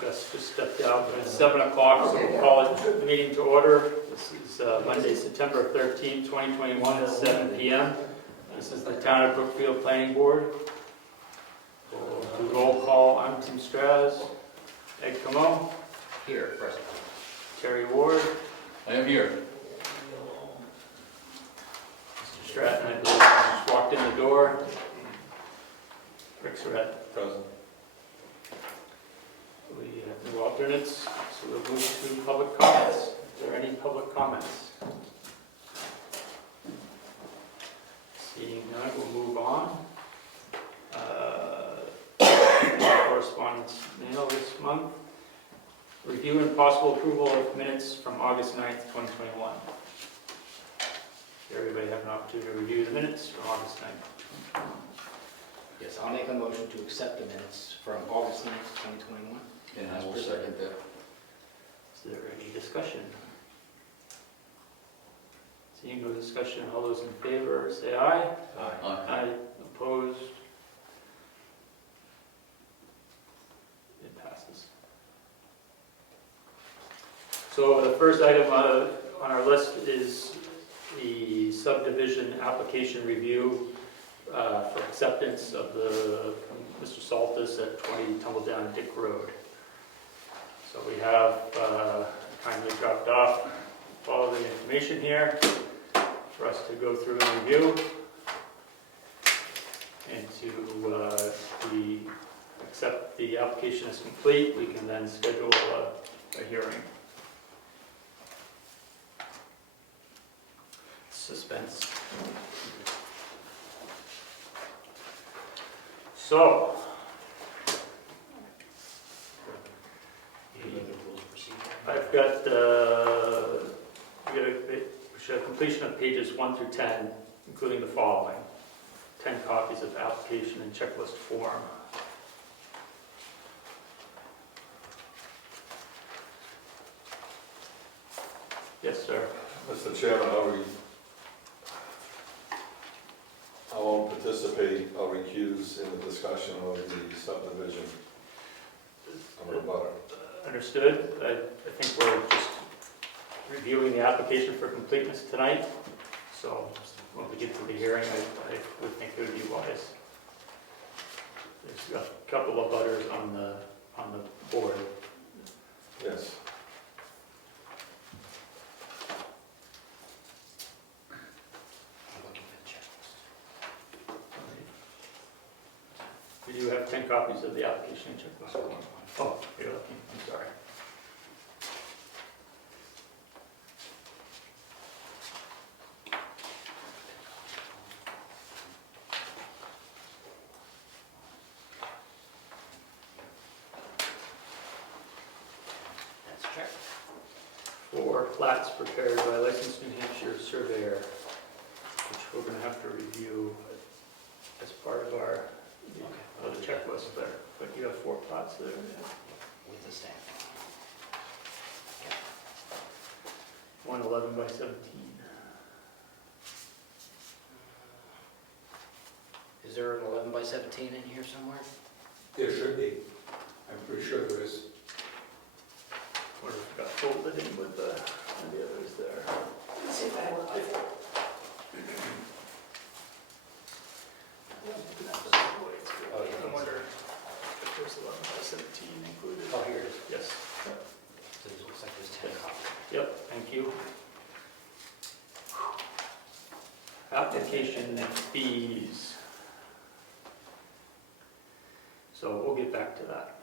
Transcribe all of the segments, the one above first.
Gus just stepped out, but it's 7 o'clock, so we'll call it the meeting to order. This is Monday, September 13th, 2021 at 7 p.m. This is the Town of Brookfield Planning Board. We'll do roll call. I'm Tim Straz. Ed Comeau. Here, present. Terry Ward. I am here. Mr. Stratton, I believe, just walked in the door. Rick Surratt. Present. We have new alternates, so we'll move to public comments. Is there any public comments? Seeing none, we'll move on. Correspondence mail this month. Review and possible approval of minutes from August 9th, 2021. Did everybody have an opportunity to review the minutes from August 9th? Yes, I'll make a motion to accept the minutes from August 9th, 2021. And I will second that. Is there any discussion? Seeing no discussion, all those in favor say aye. Aye. Aye. Opposed? It passes. So the first item on our list is the subdivision application review for acceptance of the Mr. Saltis at 20 Tumbledown Dick Road. So we have kindly dropped off all of the information here for us to go through and review. And to accept the application as complete, we can then schedule a hearing. Suspense. So, I've got, we should have completion of pages 1 through 10, including the following: 10 copies of application and checklist form. Yes, sir. Mr. Chairman, I won't participate or recuse in the discussion of the subdivision. I'm a butter. Understood. I think we're just reviewing the application for completeness tonight. So when we get to the hearing, I would think it would be wise. There's a couple of butters on the board. Yes. I'm looking at the checklist. We do have 10 copies of the application and checklist form. Oh, you're looking. I'm sorry. That's checked. 4 plats prepared by a licensed New Hampshire surveyor, which we're going to have to review as part of our the checklist there. But you have 4 plots there. Yeah. With the stamp. 111 by 17. Is there an 11 by 17 in here somewhere? There should be. I'm pretty sure there is. Or if it got folded in with the others there. Let's see if I have it. Oh, yeah. I wonder if there's 11 by 17 included. Oh, here it is. Yes. So it looks like there's 10 copies. Yep, thank you. Application and fees. So we'll get back to that.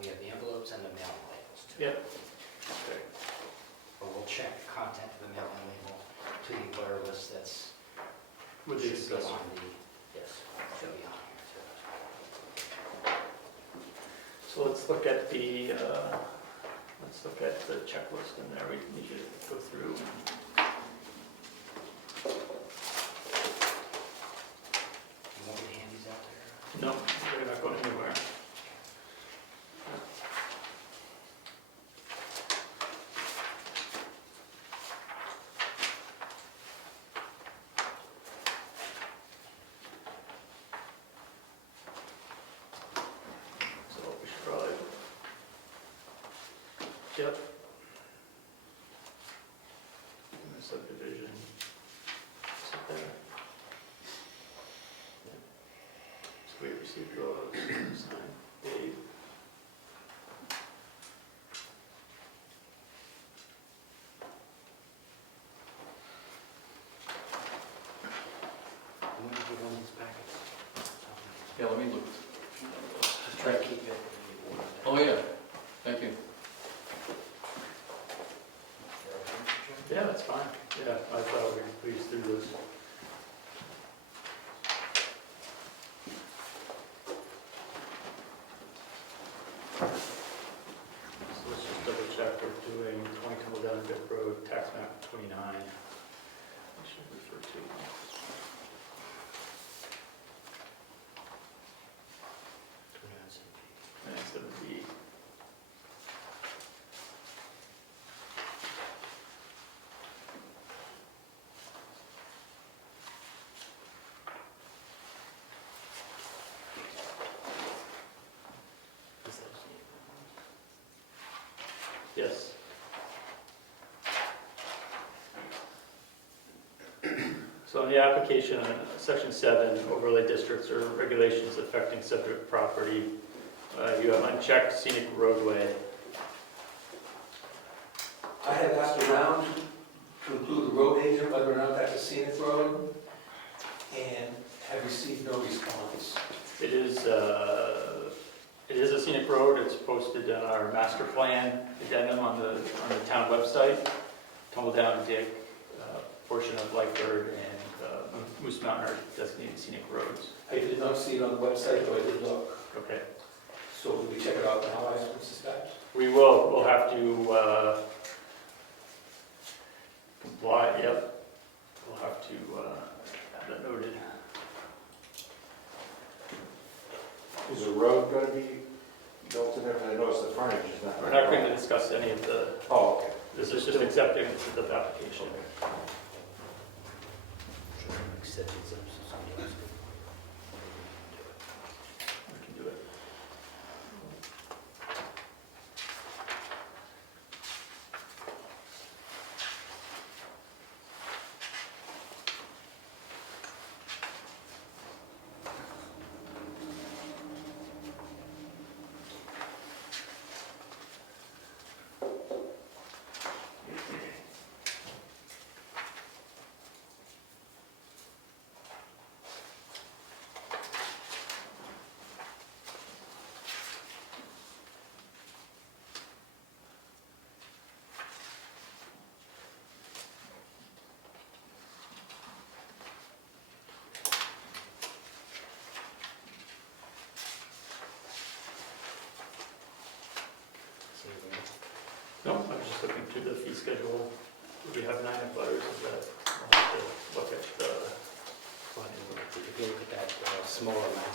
We have the envelopes and the mailing labels too. Yep. Okay. But we'll check content of the mailing label to the butter list that's With the should be discussion. on the, yes, should be on here So let's look at the checklist in there. We need to go through. too. You want me to hand these out there? No, they're not going anywhere. Yep. And the subdivision. Is it there? So we received those, sign, date. I'm gonna give one of these packets. Yeah, let me look. Just try to keep it in order. Oh, yeah, thank you. Yeah, that's fine. Yeah, I thought we'd breeze through this. So let's just double check, we're doing 20 Comeau Brook Road, tax map 29. I should refer to. 27B. Yes. So in the application, section 7, overlay districts or regulations affecting subject property, you have unchecked scenic roadway. I have asked around to include the road agent, whether or not that's a scenic road, and have received no response. It is a scenic road. It's posted on our master plan addendum on the town website. Tumble Down Dick, portion of Lightbird and Moose Mountain are designated scenic roads. I did not see it on the website, though I did look. Okay. So will we check it out now, I suspect? We will. We'll have to comply. Yep. We'll have to have that noted. Is the road going to be built in there? I noticed the frontage is not. We're not going to discuss any of the. Oh, okay. This is just accepting the application. We can do it. No, I was just looking through the fee schedule. We have 9 letters of that. I'll have to look at the. If you look at that smaller map.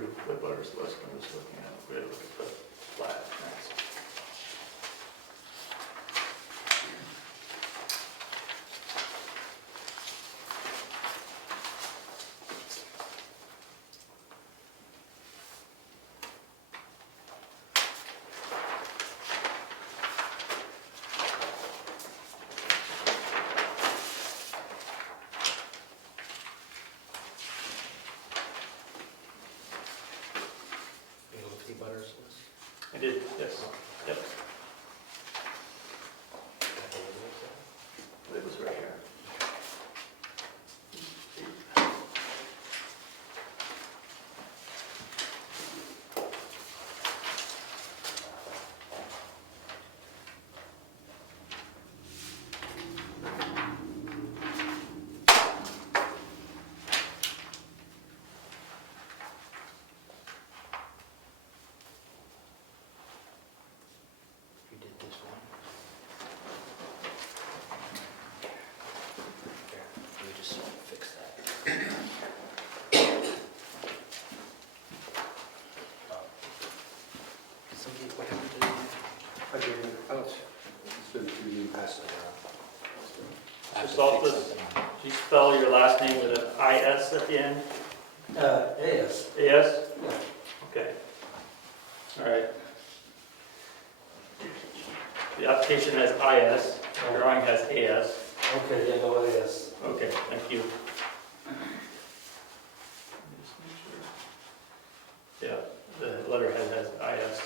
through the butters list, I'm just looking at, we gotta look at the plat next. You look at the butters list? I did, yes, yep, it was right here. You did this one. Here, let me just fix that. Somebody, what happened to I gave it out. It's been too easy passing around. I have to Mr. Saltus. fix something on it. Do you spell your last name with an I-S at the end? Yes. A-S? Yeah. Okay. All right. The application has I-S, the drawing has A-S. Okay, yeah, no, yes. Okay, thank you. Yeah, the letterhead has I-S.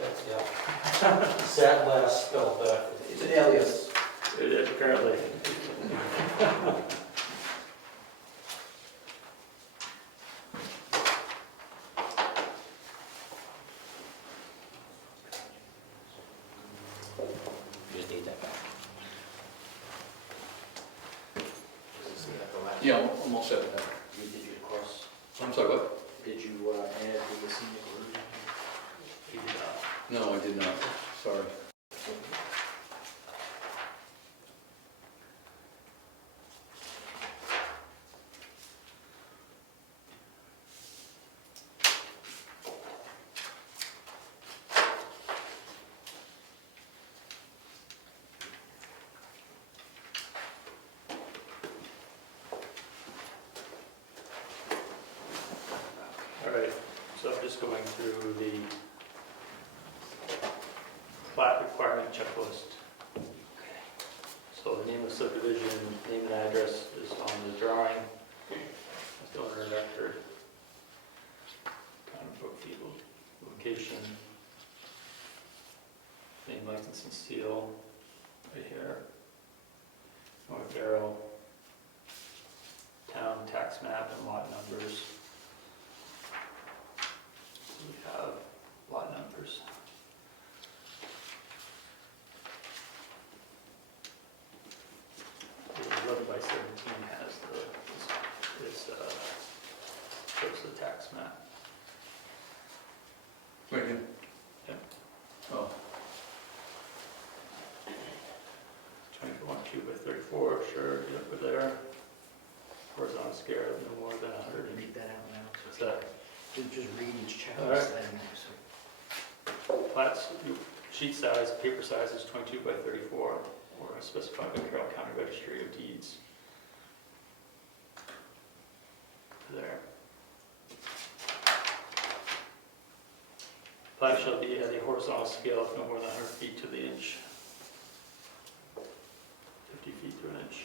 That's, yeah. Sad last spelled back. It's an alias. It is apparently. You just need that back. Is it the last? Yeah, I'm all set with that. Did you cross, I'm sorry, what? did you add the scenic route? You did not. No, I did not, sorry. All right, so I'm just going through the plat requirement checklist. So the name of subdivision, name and address is on the drawing. That's the owner record. Town of Brookfield, location. Name, license, and seal, right here. North arrow. Town tax map and lot numbers. So we have lot numbers. The 11 by 17 has shows the tax map. Right here? Yeah. Oh, 21 cube by 34, sure, get up there. Horizontal scale of no more than 100. Read that out now. What's that? Just read each All right. checklist then. Plats, sheet size, paper size is 22 by 34, or specified by Carroll County Registry of Deeds. There. Plat shall be at a horizontal scale of no more than 100 feet to the inch. 50 feet to an inch.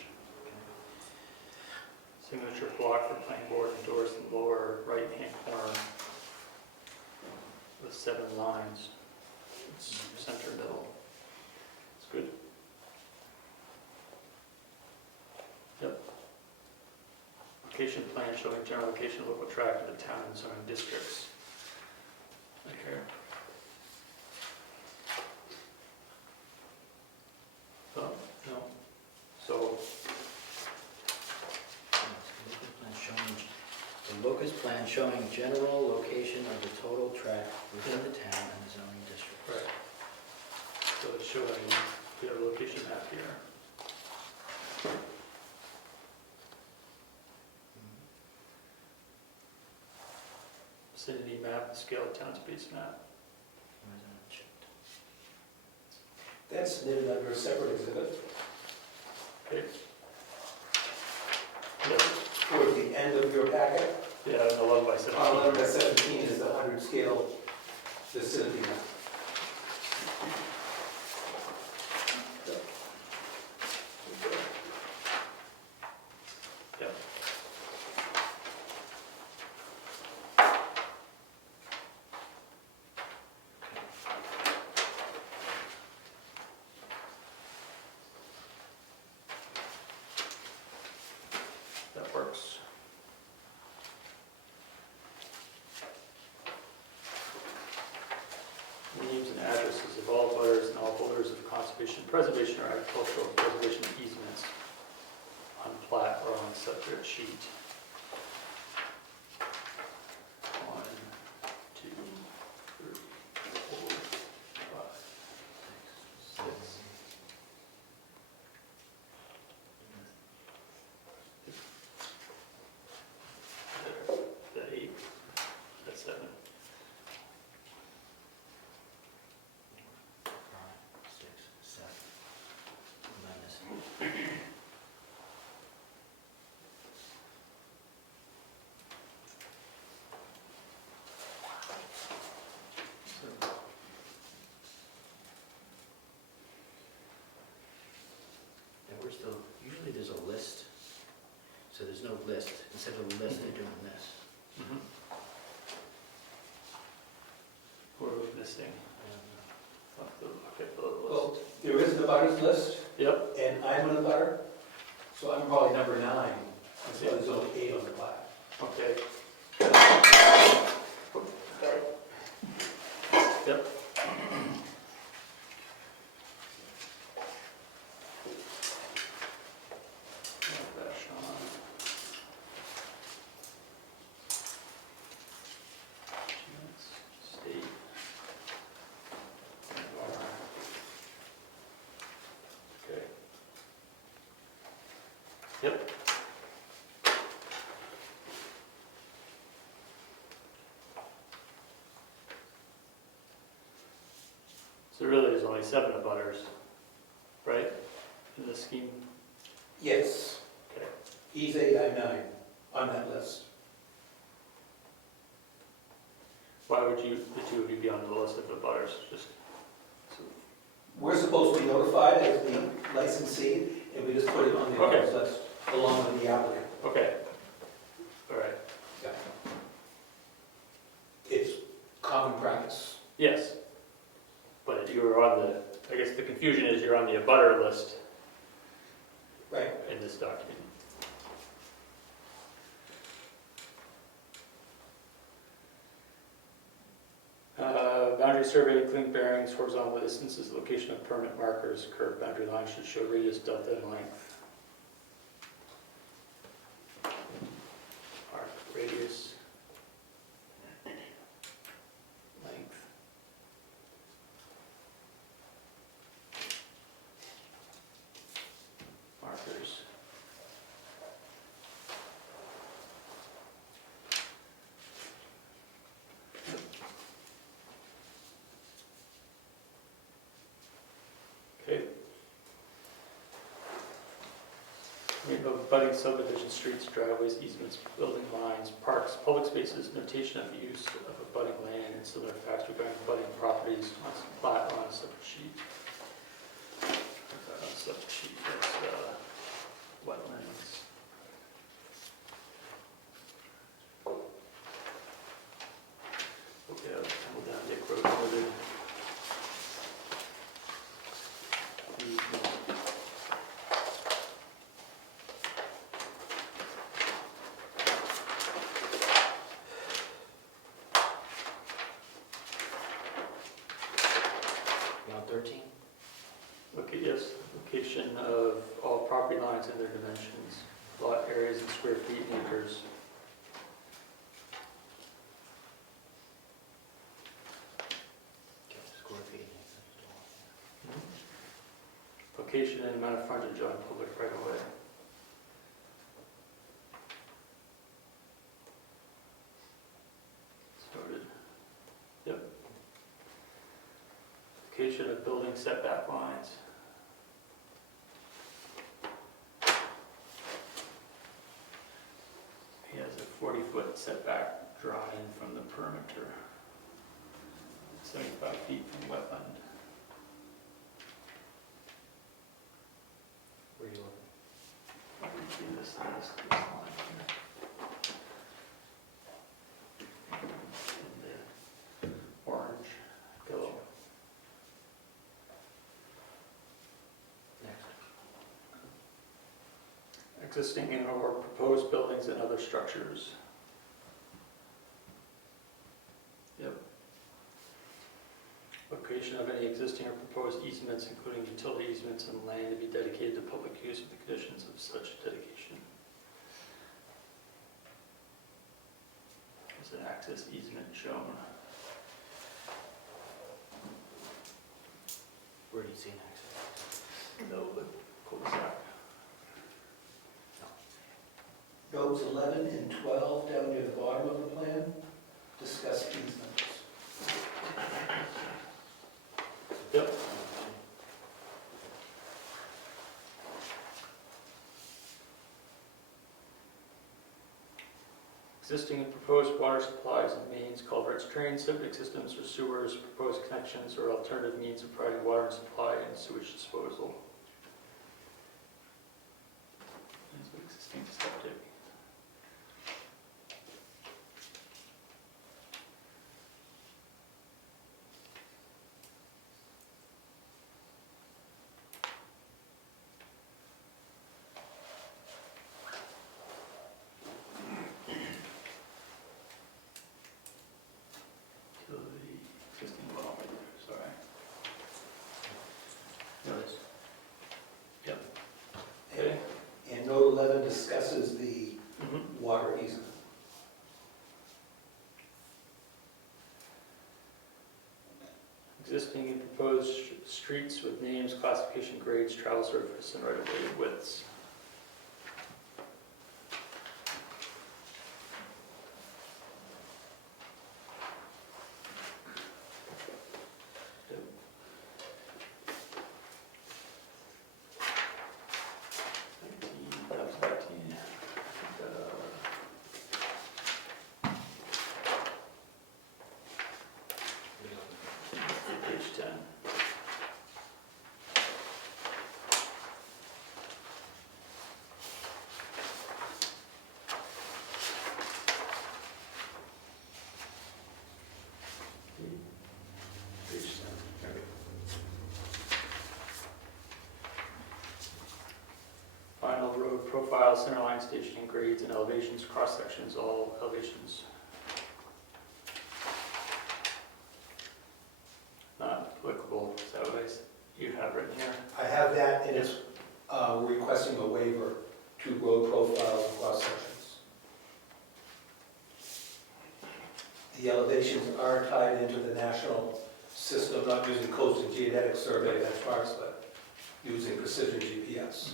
Signature block for planning board endorsed in the lower right-hand corner with 7 lines. It's center middle. It's good. Yep. Location plan showing general location, local tract of the town and zoning districts. Right here. So, no. So, The locus plan showing general location of the total tract within the town and the zoning district. right. So it's showing your location map here. vicinity map, scale of town space map. That's submitted under a separate exhibit. Okay. Yep, Towards the end of your packet, yeah, an 11 by 17. 11 by 17 is the 100 scale vicinity map. Yep. That works. Names and addresses of all butters and all holders of conservation, preservation, or agricultural preservation easements on plat or on subject sheet. 1, 2, 3, 4, 5, 6. There, that 8, that 7. And we're still, usually there's a list, so there's no list. Instead of a list, they're doing this. What are we missing? Okay, the list. Well, there is an abutters list, Yep, and I'm an abutter, so I'm probably number 9, so there's only 8 on the plat. okay. Yep. State. Okay. Yep. So really, there's only 7 abutters, right, in this scheme? Yes, Okay. he's 8, I'm 9 on that list. Why would you, the two of you be on the list of abutters? Just, so, We're supposed to be notified as the licensee, and we just put it on the Okay. abutters list along with the applicant. okay. All right. Yeah. It's common practice. Yes. But you were on the, I guess the confusion is you're on the abutter list Right. in this document. Boundary survey, including bearings, horizontal distances, location of permanent markers, curved boundary lines should show radius, delta, and length. Arc, radius, length. Markers. Okay. We have abutting subdivision, streets, driveways, easements, building lines, parks, public spaces, notation of use of abutting land, and similar facts regarding abutting properties on some plat or on a separate sheet. On a separate sheet, that's wetlands. Okay, I'll hold down the road order. You on 13? Okay, yes, location of all property lines and their dimensions, lot areas in square feet and acres. Square feet. Location and amount of frontage on public right of way. So calculation of building setback lines. He has a 40-foot setback drawn in from the perimeter, 75 feet from wetland. Where are you looking? Let me see this line here. In the orange pillow. Next. Existing and or proposed buildings and other structures. Yep. Location of any existing or proposed easements, including utility easements and land to be dedicated to public use with the conditions of such dedication. There's an access easement shown. Where do you see an access? No, the cul-de-sac. Roads 11 and 12 down near the bottom of the plan discuss easements. Yep. Existing and proposed water supplies and mains, culverts, drains, septic systems, or sewers, proposed connections, or alternative means of providing water and supply and sewage disposal. There's the existing septic. To the existing well right there, sorry. Notice. Yep. Okay. And note 11 discusses the Mhm. water easement. Existing and proposed streets with names, classification, grades, travel surface, and right-of-way widths. Yep. That was 19. Where are you looking? Page 10. Page 10. There we go. Final road profile, centerline stationing grades and elevations, cross sections, all elevations. Not applicable, is that what you have written here? I have that, and it's requesting a waiver to road profiles and cross sections. The elevations are tied into the national system, not using coast and geodetic survey benchmarks, but using precision GPS.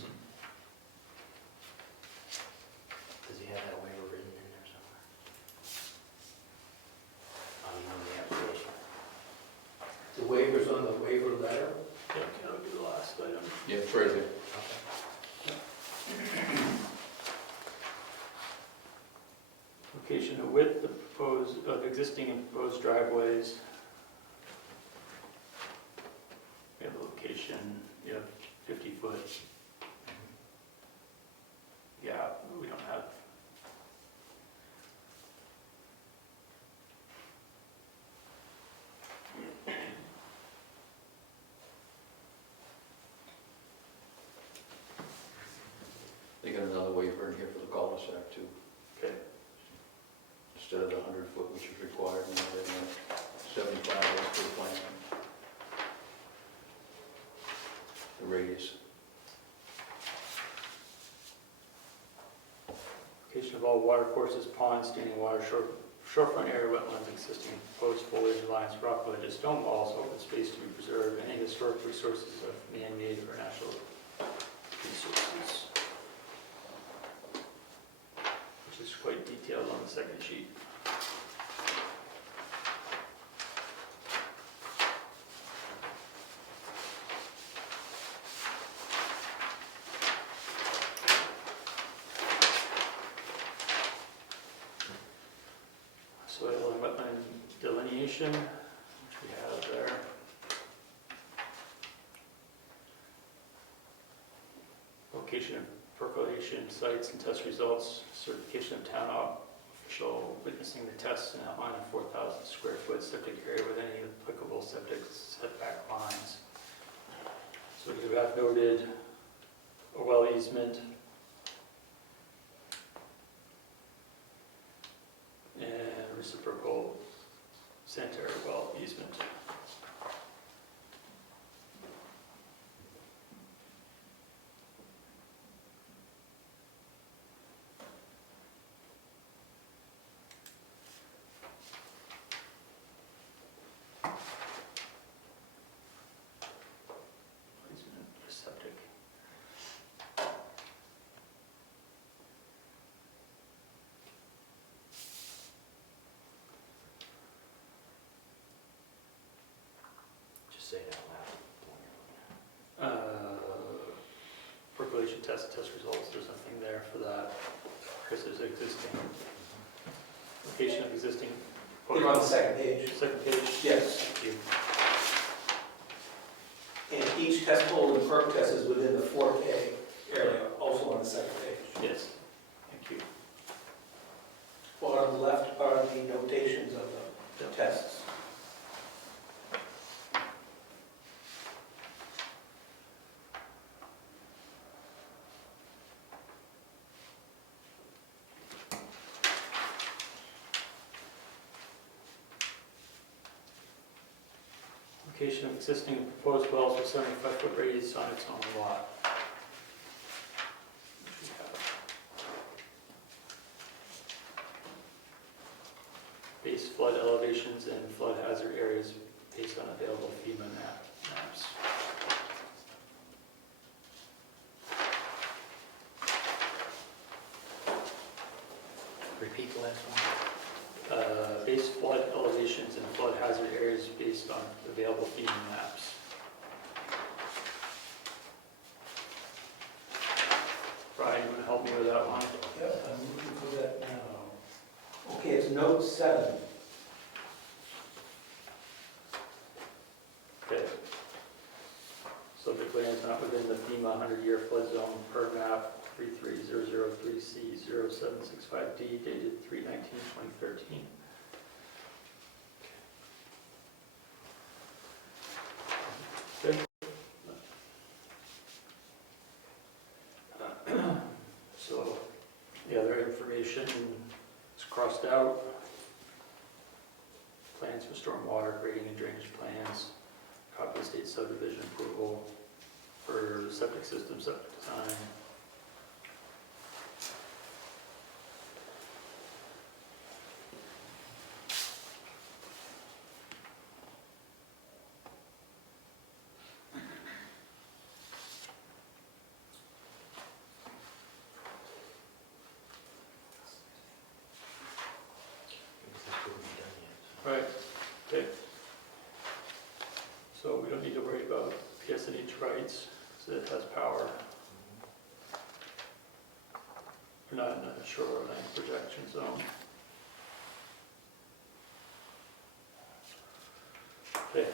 Does he have that waiver written in there somewhere? On the application. The waiver's on the waiver letter. Yeah, that'll be the last item. Yeah, it's right there. Okay. Location of width of existing and proposed driveways. We have a location, you have 50-foot gap, we don't have. They got another waiver in here for the cul-de-sac too. Okay. Instead of the 100-foot, which is required, now they're going 75 as per plan. The radius. Location of all water courses, ponds, standing water, shorefront area, wetlands, existing proposed foliage lines, rock ledges, stone walls, open space to be preserved, and any historic resources of man-made or natural resources. Which is quite detailed on the second sheet. information, which we have there. Location and percolation sites and test results, certification of town official witnessing the tests and outline of 4,000 square foot septic area with any applicable septic setback lines. So you have noted a well easement and reciprocal sanitary well easement. Easement for septic. Just say it out loud. Percolation test results, there's nothing there for that. Chris is existing. Location of existing. You're on the second page. Second page? Yes. Thank you. And each test hole and perk test is within the 4K area, also on the second page. Yes, thank you. Well, on the left are the notations of the tests. Location of existing and proposed wells with 75-foot radius on its own lot. Which we have. Base flood elevations and flood hazard areas based on available FEMA maps. Repeat the last one. Base flood elevations and flood hazard areas based on available FEMA maps. Brian, you want to help me with that one? Yep, I'm looking for that now. Okay, it's note 7. Okay. Subject land is not within the FEMA 100-year flood zone per map 33003C0765D dated 3/19/2013. Okay. So the other information is crossed out. Plans for stormwater, grading and drainage plans, copy of state subdivision approval for septic system, septic design. Right, okay. So we don't need to worry about PSNH rights, because it has power. We're not in a shoreline protection zone. Okay.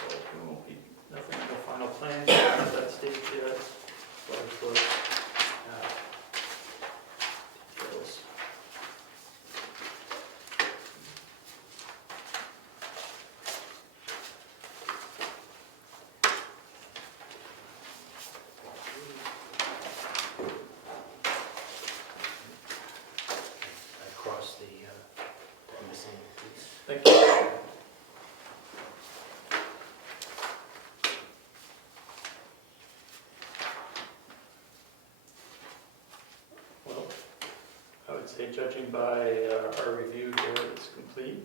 So we won't be, nothing in the final plan, not at that stage yet. But of course, details. Across the missing piece. Thank you. say, judging by our review here, it's complete.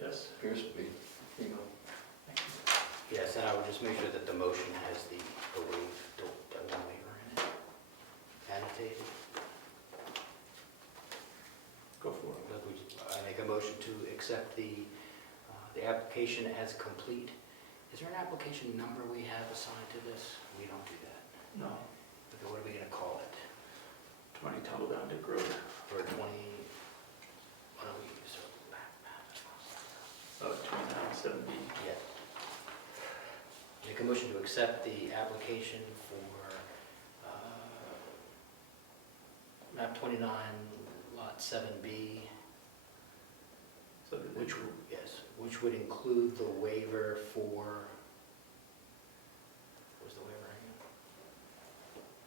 Yes? Appears to be. You know. Yes, and I would just make sure that the motion has the one waiver in it, annotated. Go for it. Like I make a motion to accept the application as complete. Is there an application number we have assigned to this? We don't do that. No, Okay, what are we gonna call it? 20 Tumbledown Dick Road. For 20, what do we use? 29-7B. Yeah. Make a motion to accept the application for map 29, lot 7B, which would include the waiver for, what was the waiver again?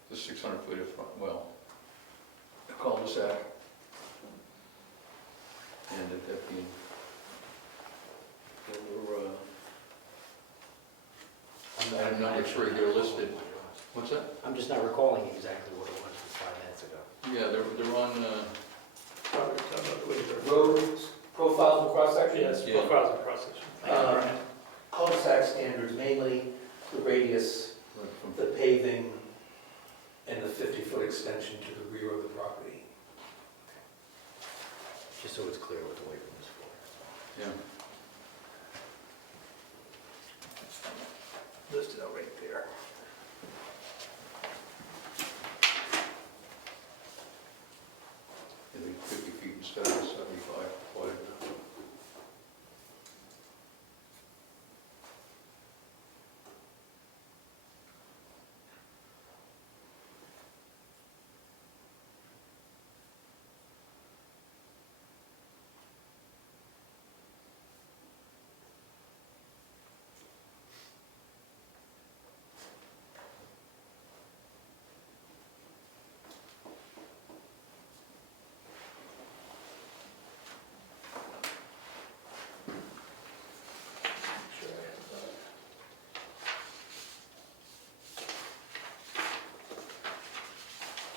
The 600 feet of front, well, the cul-de-sac. And that being, there were, item number 3, they're listed. What's that? I'm just not recalling exactly what it was from 5 minutes ago. Yeah, they're on, Probably talking about the waiver. Road profiles and cross-sections? Yes, Yeah. profiles and cross sections. Cul-de-sac standards, mainly the radius, the paving, and the 50-foot extension to the rear of the property. Just so it's clear what the waiver was for. yeah. Listed out right there. It'll be 50 feet instead of 75, whatever. Sure I have that.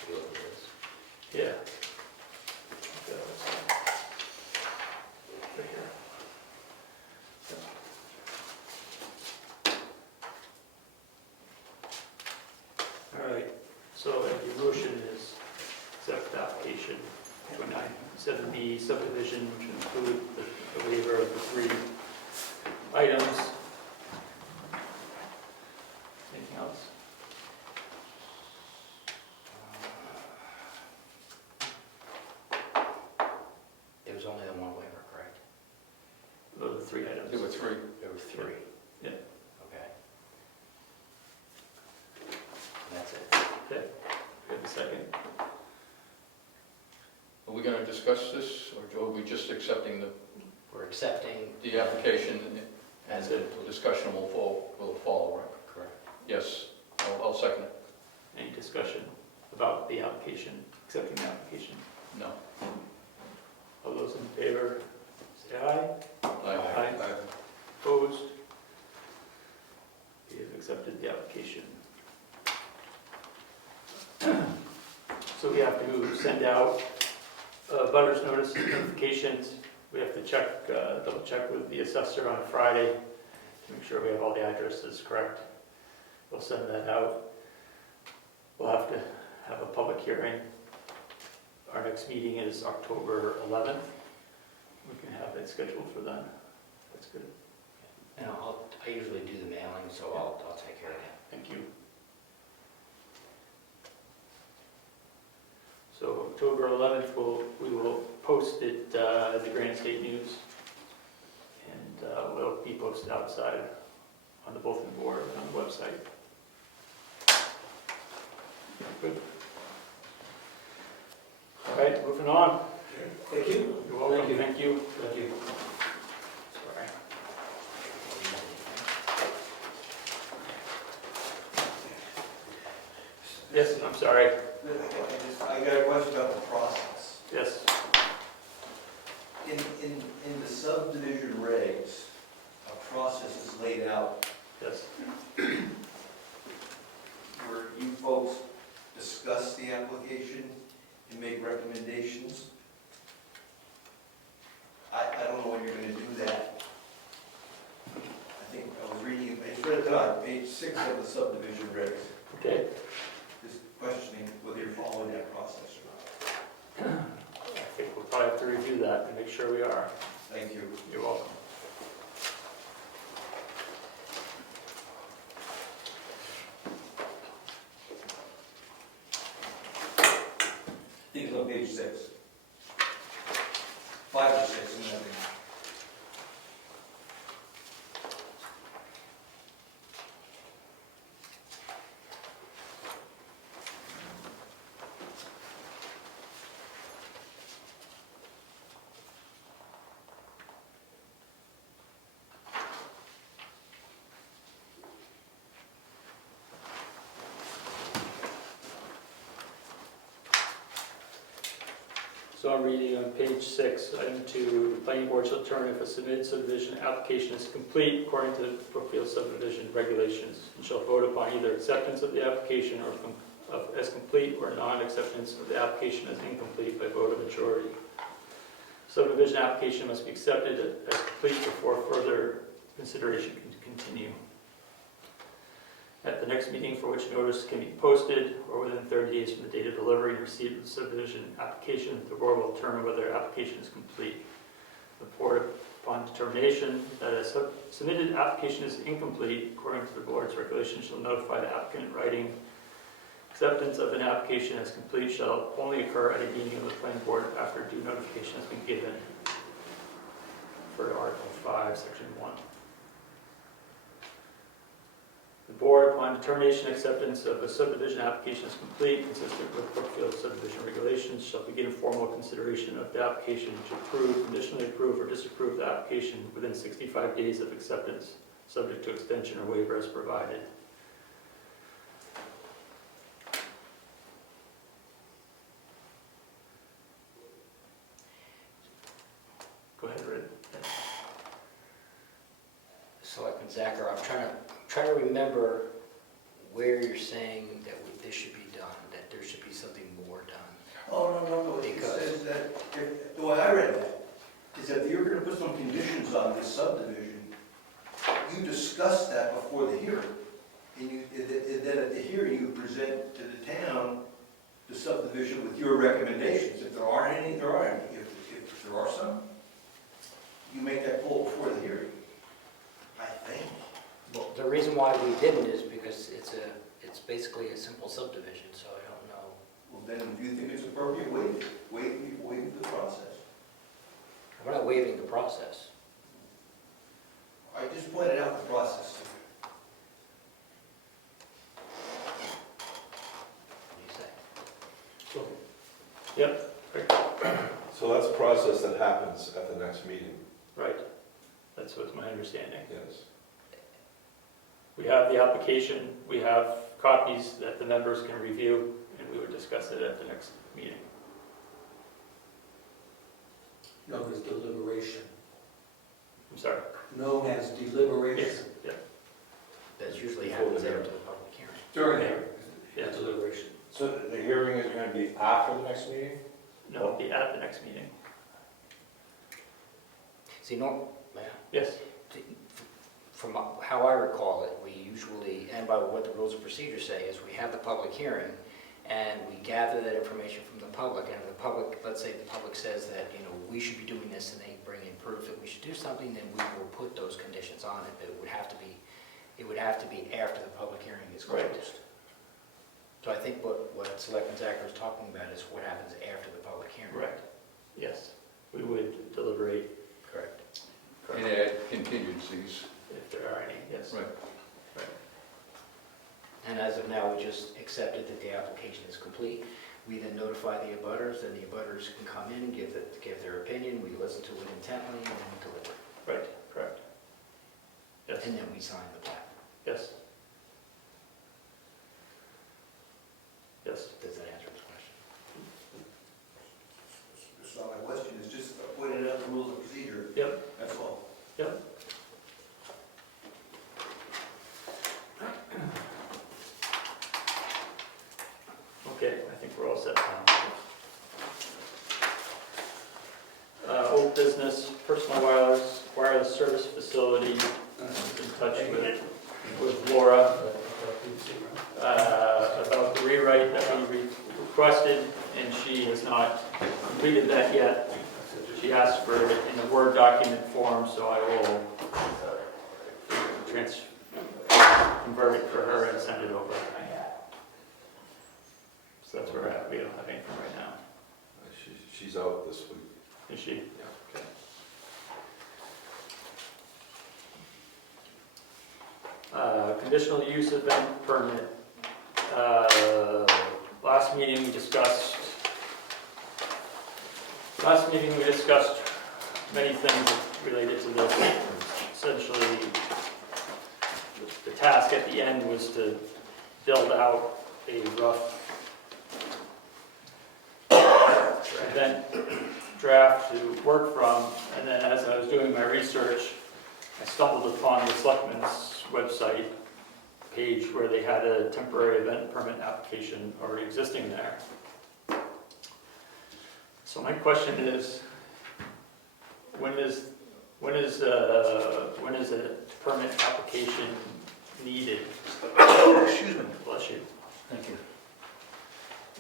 Take a look at this. Yeah. Okay, let's see. Right here. All right, so your motion is accept the application 29-7B subdivision, which include the waiver of the 3 items. Anything else? There was only the one waiver, correct? Those are the 3 items. There were 3. There were 3. Yeah. Okay. And that's it. Okay, we have a second. Are we going to discuss this, or are we just accepting We're accepting. the application and That's the it. discussion will follow, right? Correct. Yes, I'll second it. Any discussion about the application, accepting the application? No. All those in favor, say aye. Aye. Opposed? We have accepted the application. So we have to send out butters notice notifications. We have to check, double check with the assessor on Friday to make sure we have all the addresses correct. We'll send that out. We'll have to have a public hearing. Our next meeting is October 11th. We can have it scheduled for then. That's good. And I usually do the mailing, so I'll take care of that. Thank you. So October 11th, we will post it in the Granite State News, and it'll be posted outside on the bulletin board and on the website. Good. All right, moving on. Thank you. You're welcome. Thank you. Thank you. Sorry. Yes, I'm sorry. I got a question about the process. Yes. In the subdivision regs, a process is laid out Yes. where you folks discuss the application and make recommendations. I don't know when you're gonna do that. I think I was reading, it's read on page 6 of the subdivision regs, Okay, just questioning whether you're following that process or not. I think we'll probably have to review that and make sure we are. Thank you. You're welcome. I think it's on page 6. 5 or 6, and I think. So I'm reading on page 6, item 2, the planning board shall determine if a submitted subdivision application is complete according to the Brookfield subdivision regulations, and shall vote upon either acceptance of the application as complete or non-acceptance of the application as incomplete by vote of majority. Subdivision application must be accepted as complete before further consideration can continue. At the next meeting for which notice can be posted, or within 30 days from the date of delivery and receipt of the subdivision application, the board will determine whether the application is complete. The board, upon determination that a submitted application is incomplete, according to the board's regulations, shall notify the applicant in writing. Acceptance of an application as complete shall only occur at a meeting of the planning board after due notification has been given. For Article 5, Section 1. The board, upon determination and acceptance of a subdivision application as complete, consistent with Brookfield subdivision regulations, shall begin formal consideration of the application to approve, conditionally approve, or disapprove the application within 65 days of acceptance, subject to extension or waiver as provided. Go ahead, Red. Selectman Zacher, I'm trying to remember where you're saying that this should be done, that there should be something more done. Oh, no. It Because- says that, the way I read that, is that if you're gonna put some conditions on this subdivision, you discuss that before the hearing. And then at the hearing, you present to the town the subdivision with your recommendations. If there aren't any, there aren't any. If there are some, you make that call before the hearing, I think. Well, the reason why we didn't is because it's basically a simple subdivision, so I don't know. Well, then, do you think it's appropriate, waive the process? We're not waiving the process. I just pointed out the process. What do you say? Yep, So that's a process that happens at the next meeting, right. That's what's my understanding. yes. We have the application, we have copies that the members can review, and we would discuss it at the next meeting. Known as deliberation. I'm sorry. Known as deliberation. Yes, yeah, That usually Before the happens hearing. after the public hearing. During the Yeah. deliberation. So the hearing is going to be after the next meeting? no, it'll be at the next meeting. See, Yes, from how I recall it, we usually, and by what the rules of procedure say, is we have the public hearing, and we gather that information from the public, and if the public, let's say the public says that, we should be doing this, and they bring in proof that we should do something, then we will put those conditions on it, but it would have to be after the public hearing is closed. Right. So I think what Selectman Zacher is talking about is what happens after the public hearing. correct. Yes, we would deliberate. Correct. And add contingencies. If there are any, yes. Right. And as of now, we just accepted that the application is complete. We then notify the abutters, and the abutters can come in and give their opinion. We listen to it intently, and then we deliver. Right, correct. Yes, And then we sign the plat. yes. Yes, Does that answer his question? That's not my question, it's just pointing out the rules of procedure. Yep. That's all. yep. Okay, I think we're all set now. Old business, personal wireless service facility, I was in touch with Laura about the rewrite that we requested, and she has not completed that yet. She asked for it in a Word document form, so I will convert it for her and send it over. So that's where we're at. We don't have anything right now. She's out this week. Is she? Yeah. Okay. Conditional use event permit. Last meeting we discussed many things related to this. Essentially, the task at the end was to build out a rough event draft to work from, and then as I was doing my research, I stumbled upon the Selectmen's website page where they had a temporary event permit application already existing there. So my question is, when is a permit application needed? Excuse me. Bless you. Thank you.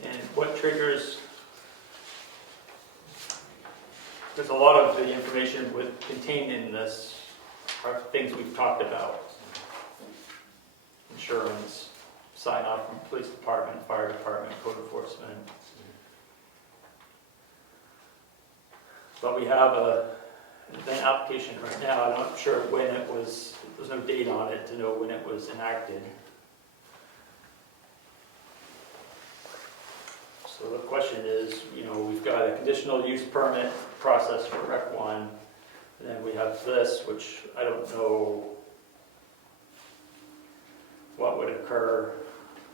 And what triggers? Because a lot of the information contained in this are things we've talked about. Insurance, sign off from police department, fire department, code enforcement. But we have an event application right now. I'm not sure when it was, there's no date on it to know when it was enacted. So the question is, we've got a conditional use permit process for Rec 1, and then we have this, which I don't know what would occur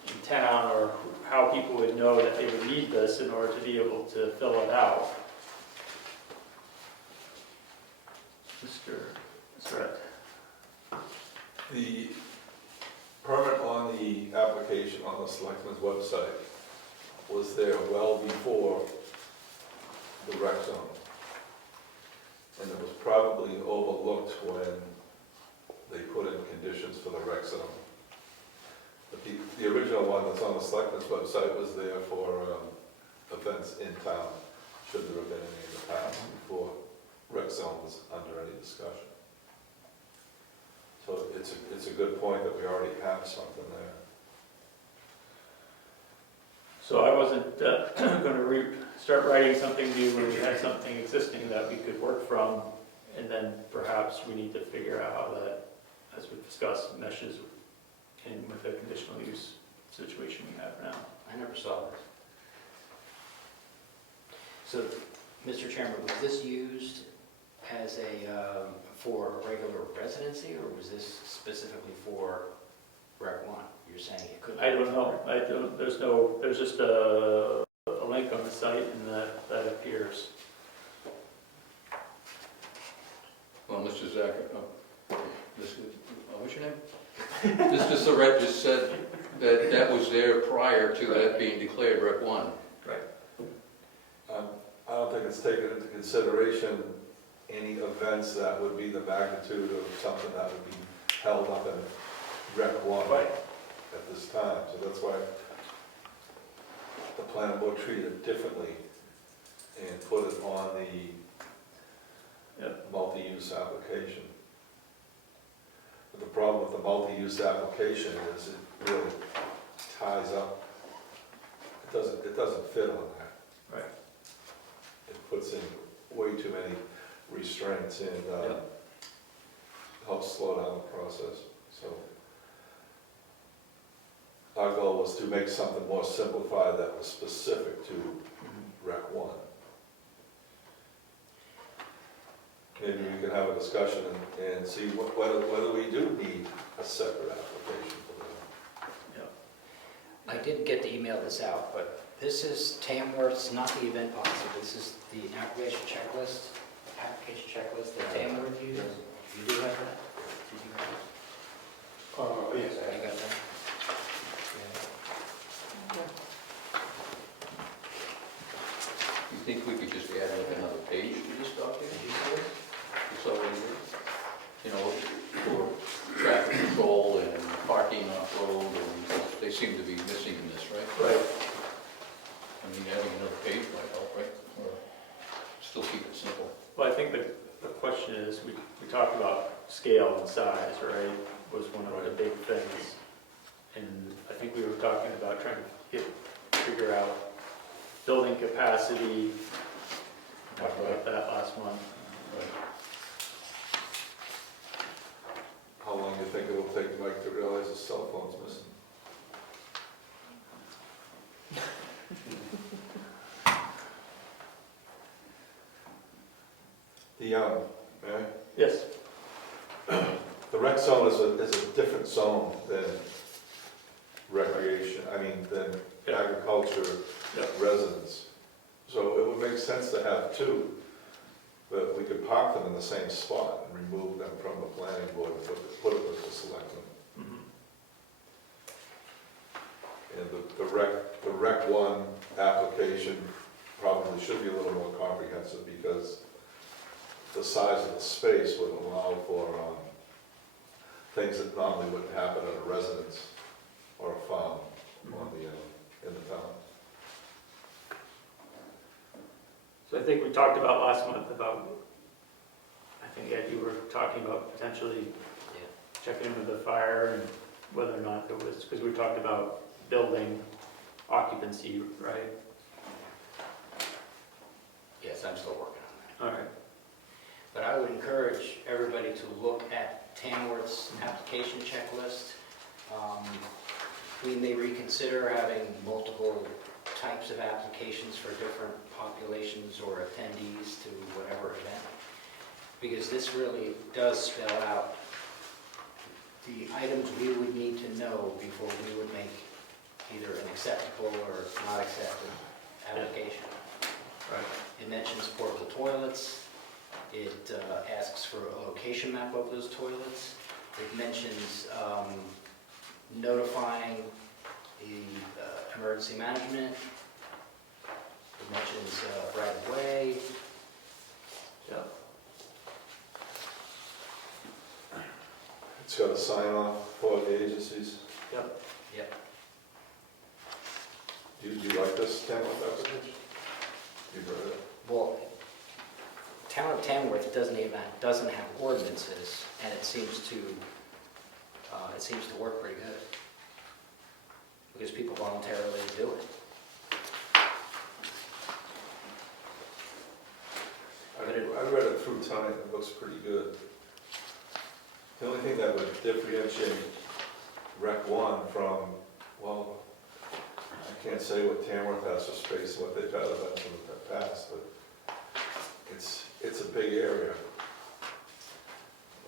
in town or how people would know that they would need this in order to be able to fill it out. Mr. Surratt. The permit on the application on the Selectmen's website was there well before the rec zone. And it was probably overlooked when they put in conditions for the rec zone. But the original one that's on the Selectmen's website was there for events in town, should there have been any in the past before rec zone was under any discussion. So it's a good point that we already have something there. So I wasn't going to start writing something new when we had something existing that we could work from, and then perhaps we need to figure out how that, as we discussed, meshes in with the conditional use situation we have now. I never saw this. So, Mr. Chairman, was this used as for a regular residency, or was this specifically for Rec 1? You're saying it couldn't? I don't know. There's just a link on the site, and that appears. Well, Mr. Zach, what's your name? Mr. Surratt just said that that was there prior to that being declared Rec 1. I don't think it's taken into consideration any events that would be the magnitude of something that would be held up in Rec 1 at this time. So that's why the planning board treated it differently and put it on the multi-use application. But the problem with the multi-use application is it really ties up. It doesn't fit on that. Right. It puts in way too many restraints and helps slow down the process. So our goal was to make something more simplified that was specific to Rec 1. Maybe we can have a discussion and see whether we do need a separate application for that. I didn't get to email this out, but this is Tamworth's, not the event policy, this is the application checklist that Tamworth uses. You do have that? Did you have it? Yes, I You got that? You think we could just add like another page to this document? It's already there. You know, for traffic control and parking off-road, and they seem to be missing in this, right? Right. I mean, adding another page might help, right? Or still keep it simple. Well, I think the question is, we talked about scale and size, right, was one of the big things. And I think we were talking about trying to figure out building capacity. Talked about that last month. How long do you think it will take Mike to realize his cell phone's missing? Mary? Yes. The rec zone is a different zone than recreation, than Yeah. agriculture Yeah. residents. So it would make sense to have two, but we could park them in the same spot and remove them from the planning board and put it with the selectmen. Mhm. And the rec one application probably should be a little more comprehensive because the size of the space would allow for things that normally wouldn't happen at a residence or a farm in the town. So I think we talked about last month about, I think Ed, you were talking about potentially checking into the fire and whether or not there was, because we talked about building occupancy, right? Yes, I'm still working on that. All right. But I would encourage everybody to look at Tamworth's application checklist. We may reconsider having multiple types of applications for different populations or attendees to whatever event, because this really does spell out the items we would need to know before we would make either an acceptable or not accepted application. Right. It mentions portable toilets. It asks for a location map of those toilets. It mentions notifying the emergency management. It mentions right of way. Yeah. It's got a sign off for the agencies. Yep. Yep. Do you like this Tamworth application? You've read it? Well, Town of Tamworth doesn't have ordinances, and it seems to work pretty good because people voluntarily do it. I read it through tonight, it looks pretty good. The only thing that would differentiate Rec 1 from, well, I can't say what Tamworth has for space and what they've had events in the past, but it's a big area.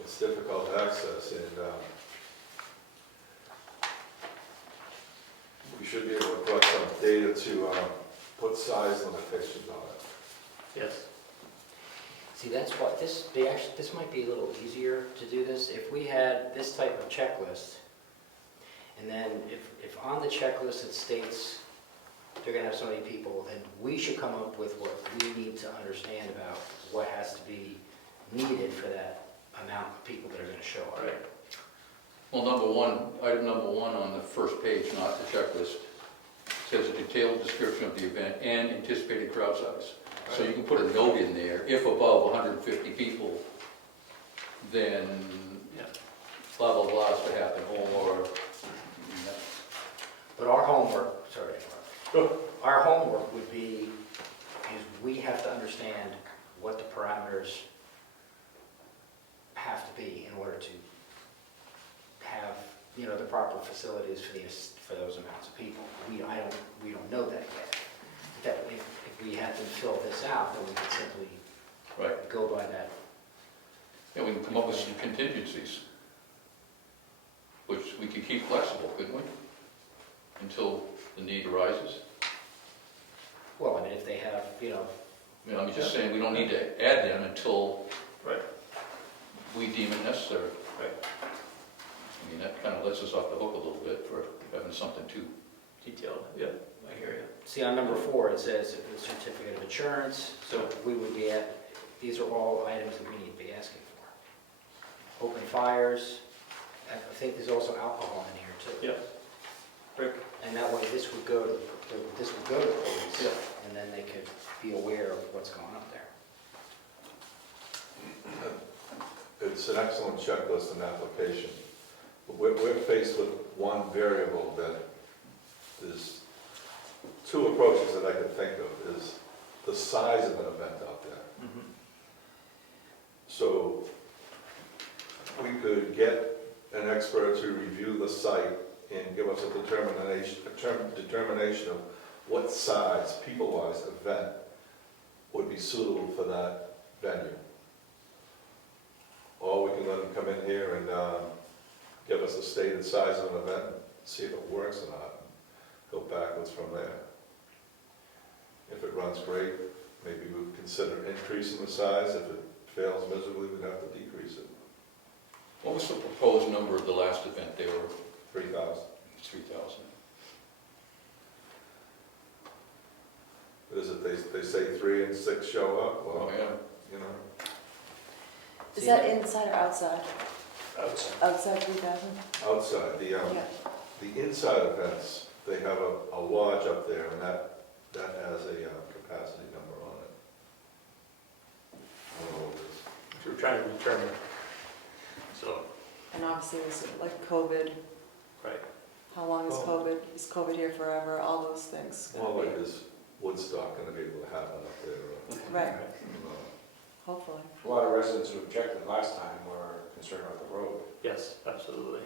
It's difficult to access, and we should be able to collect some data to put size limitations on it. Yes. See, that's what, this might be a little easier to do this if we had this type of checklist. And then if on the checklist it states they're gonna have so many people, then we should come up with what we need to understand about what has to be needed for that amount of people that are gonna show up. Right. Well, item number one on the first page, not the checklist, says a detailed description of the event and anticipated crowd size. So you can put a note in there, if above 150 people, then blah, blah, blah has to happen, or, But our homework, sorry, Go. our homework would be, is we have to understand what the parameters have to be in order to have, the proper facilities for those amounts of people. We don't know that yet. That if we had to fill this out, then we could simply right. go by that. Yeah, we can come up with some contingencies, which we could keep flexible, couldn't we? Until the need arises. Well, I mean, if they have, I'm just saying, we don't need to add them until Right. we deem it necessary. Right. I mean, that kind of lets us off the hook a little bit for having something too. Detailed. Yeah, I hear you. See, on number 4, it says a certificate of insurance, so we would be at, these are all items that we need to be asking for. Open fires, I think there's also alcohol in here too. Yeah. Rick? And that way this would go to police, Yeah. and then they could be aware of what's going on there. It's an excellent checklist and application. But we're faced with one variable that is, two approaches that I could think of, is the size of an event out there. So we could get an expert to review the site and give us a determination of what size, people-wise, event would be suitable for that venue. Or we can let them come in here and give us a stated size of an event, and see if it works or not, and go backwards from there. If it runs great, maybe we would consider increasing the size. If it fails miserably, we'd have to decrease it. What was the proposed number of the last event? They were 3,000. 3,000. What is it, they say 3 and 6 show up? Oh, Well, yeah. you know, Is that inside or outside? Outside. Outside 3,000? outside, Yeah. the inside events, they have a lodge up there, and that has a capacity number on it. I don't know what it is. Which we're trying to determine. So, And obviously with like COVID, right. how long is Well- COVID? Is COVID here forever? All those things. Well, like, is Woodstock gonna be able to happen up there? Right, You know? hopefully. A lot of residents who objected last time were concerned about the road Yes, absolutely.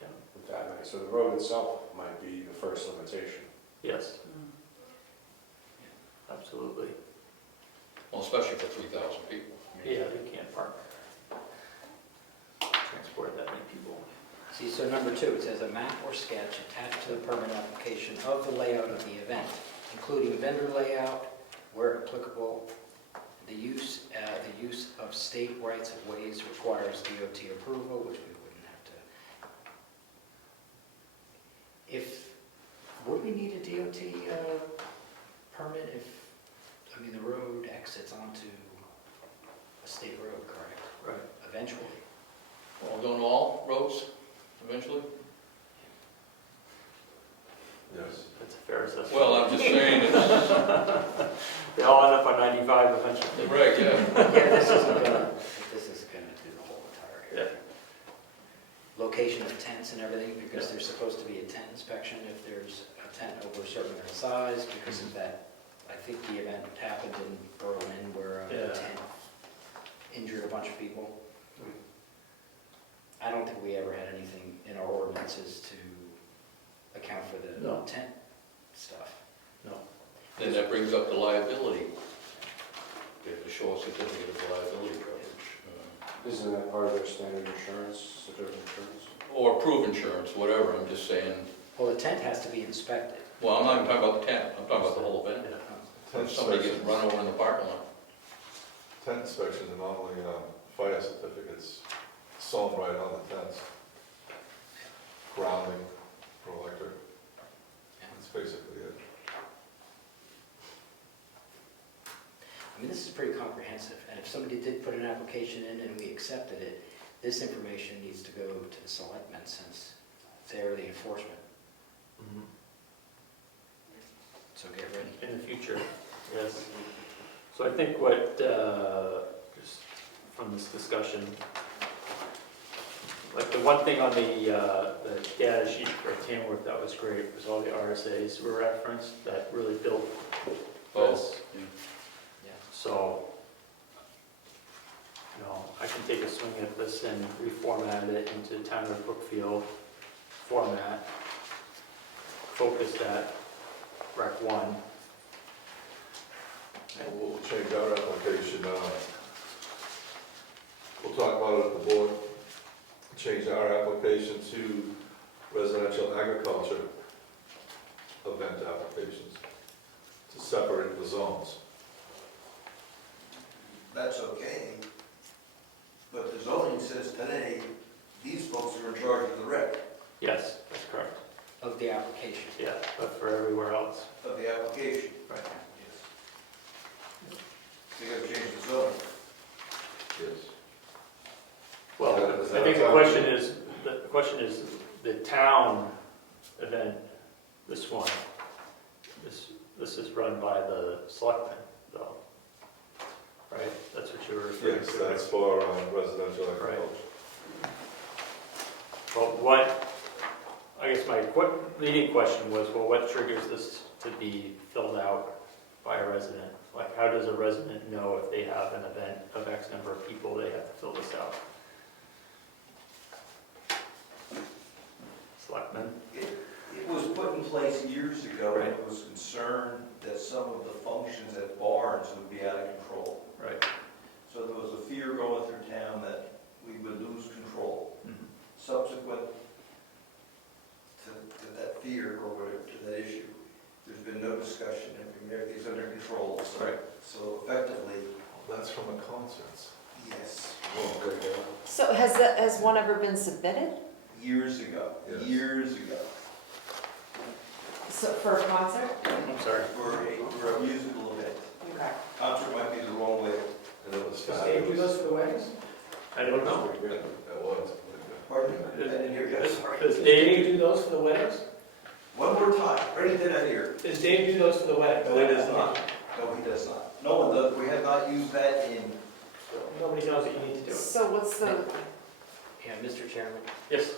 with that night. So the road itself might be the first limitation. Yes, Mm. absolutely. Well, especially for 3,000 people. I mean, Yeah, you can't park, transport that many people. See, so number 2, it says a map or sketch attached to the permit application of the layout of the event, including vendor layout, where applicable. The use of state rights of ways requires DOT approval, which we wouldn't have to. Would we need a DOT permit if, I mean, the road exits onto a state road, correct? Right. Eventually. Well, don't all roads eventually? Yes. That's a fair assessment. Well, I'm just saying, it's, They all end up on 95 eventually. right, yeah. Yeah, this isn't gonna do the whole entire area. Location of tents and everything, because there's supposed to be a tent inspection if there's a tent over a certain amount of size, because of that. I think the event happened in Berlin where a Yeah. tent injured a bunch of people. I don't think we ever had anything in our ordinances to account for the No. tent stuff. Then that brings up the liability. They have to show a certificate of liability coverage. Isn't that part of their standard insurance, certificate of insurance? Or proof insurance, whatever, I'm just saying, Well, the tent has to be inspected. well, I'm not even talking about the tent, I'm talking about the whole event. Tent If somebody gets inspections, run over in the parking lot. tent inspections are normally fire certificates sewn right on the tents. Grounding for electric, that's basically it. I mean, this is pretty comprehensive, and if somebody did put an application in and we accepted it, this information needs to go to the selectmen since they're the enforcement, so get ready. In the future, yes. So I think what, just from this discussion, like the one thing on the data sheet for Tamworth that was great was all the RSAs were referenced that really built this. Yeah. So, you know, I can take a swing at this and reformat it into Town of Brookfield format, focused at Rec 1. We'll change our application, we'll talk about it at the board, change our application to residential agriculture event applications, to separate the zones. That's okay, but the zoning says today, these folks are in charge of the rec, Yes, that's correct. Of the application. Yeah, but for everywhere else. of the town event, this one, this is run by the selectmen, though, right? That's what you were referring Yes, to. that's for residential Right. agriculture. Well, I guess my leading question was, well, what triggers this to be filled out by a resident? Like, how does a resident know if they have an event of X number of people, they have to fill this out? Selectmen? It was put in place years ago, and it was concerned that some of the functions at barns would be out of control. Right. So there was a fear going through town that we would lose control. Mhm. Subsequent to that fear or whatever, to that issue, there's been no discussion, and everything's under control. Right. So effectively, That's from the concerts. yes, So has one ever been submitted? years ago, Yes. years ago, So, for a concert? I'm sorry. for a musical event. Okay. Concert might be the wrong way. And it was Does Dave do fabulous. those for the weddings? I don't know. It was. Pardon me? I didn't hear you, sorry. Does Does Dave, Dave do those for the weddings? One more time, ready to that ear. Does Dave do those for the weddings? No, he does not. No, he does not. No one does. We have not used that in, Nobody knows that you need to do it. So what's the, Yeah, Mr. Chairman, yes,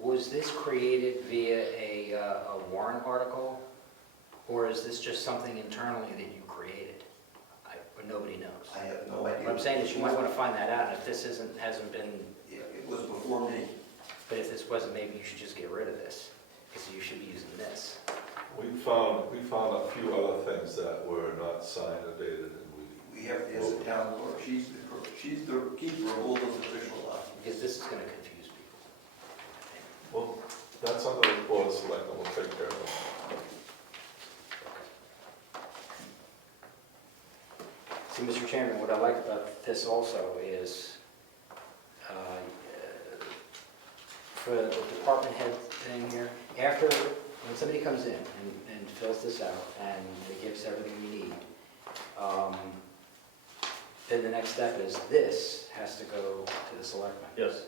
was this created via a warrant article? Or is this just something internally that you created? But nobody knows. I have no What I'm idea. saying is you might want to find that out, and if this hasn't been, It was before me. but if this wasn't, maybe you should just get rid of this, because you should be using this. We found a few other things that were not signed or dated, and We have to ask the town clerk. She's the keeper of all those official documents. Because this is going to confuse people. well, that's under the board of selectmen, we'll take care of it. See, Mr. Chairman, what I like about this also is, for the department head thing here, after, when somebody comes in and fills this out and it gives everything we need, then the next step is this has to go to the selectmen. yes.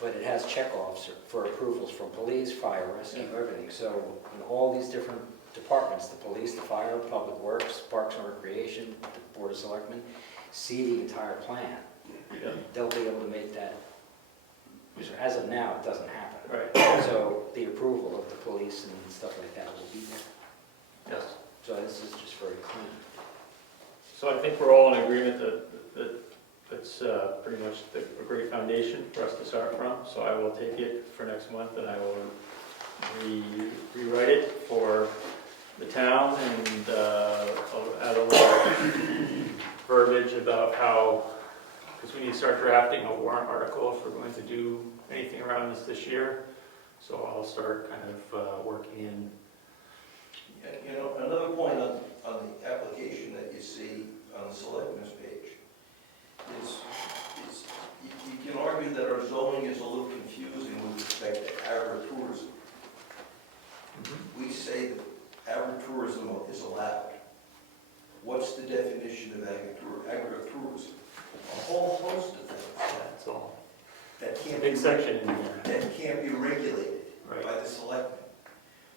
But it has checkoffs for approvals from police, fire, rescue, everything. So in all these different departments, the police, the fire, public works, parks and recreation, the board of selectmen, see the entire plan. Yeah. They'll be able to make that, so as of now, it doesn't happen. Right, So the approval of the police and stuff like that will be there. yes. So this is just very clean. So I think we're all in agreement that it's pretty much a great foundation for us to start from. So I will take it for next month and I will rewrite it for the town and I'll add a little verbiage about how, because we need to start drafting a warrant article if we're going to do anything around this year. So I'll start kind of working in. You know, another point on the application that you see on the selectmen's page is you can argue that our zoning is a little confusing with respect to agritourism. We say that agritourism is allowed. What's the definition of agritourism? A whole host of things That's all. that It's a can't big be, section in there. that can't be regulated Right. by the selectmen.